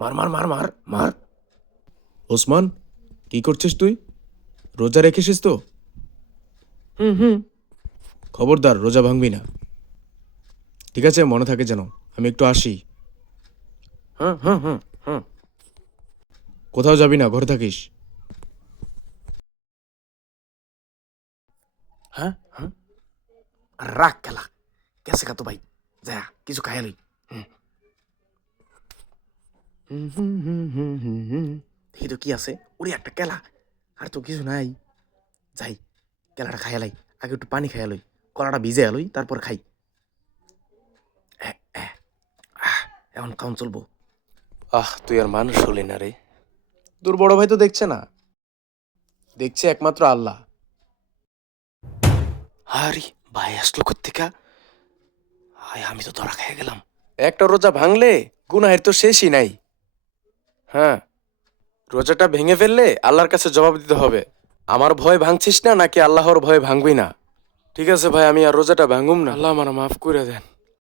মার মার মার মার মার। ওসমান, কি করছিস তুই? রোজা রেখেছিস তো? হুম। খবরদার, রোজা ভাঙবি না। ঠিক আছে, মনে থাকে যেন। আমি একটু আসি। হুম। কোথাও যাবি না, ঘরে থাকিস। হ্যাঁ। রাখ কেলা, কেসে খা তো ভাই, যা কিছু খায়ালি। দেখি তো কি আছে। ওরে একটা কেলা, আর তো কিছু নাই। যাই, কেলাটা খায়ালাই। আগে একটু পানি খায়ালই, কলাটা ভিজে আলই, তারপর খাই। এখন খাওন চলবো। তুই আর মানুষ হলি না রে। তোর বড় ভাই তো দেখছে না, দেখছে একমাত্র আল্লাহ। আরে ভাই আসলো কোত্থেকা? হায়, আমি তো ধরা খেয়ে গেলাম। একটা রোজা ভাঙলে গুনাহের তো শেষই নাই। হ্যাঁ, রোজাটা ভেঙে ফেললে আল্লাহর কাছে জবাব দিতে হবে। আমার ভয় ভাঙছিস না নাকি আল্লাহর ভয় ভাঙবি না? ঠিক আছে ভাই, আমি আর রোজাটা ভাঙুম না। আল্লাহ আমার মাফ করে দেন।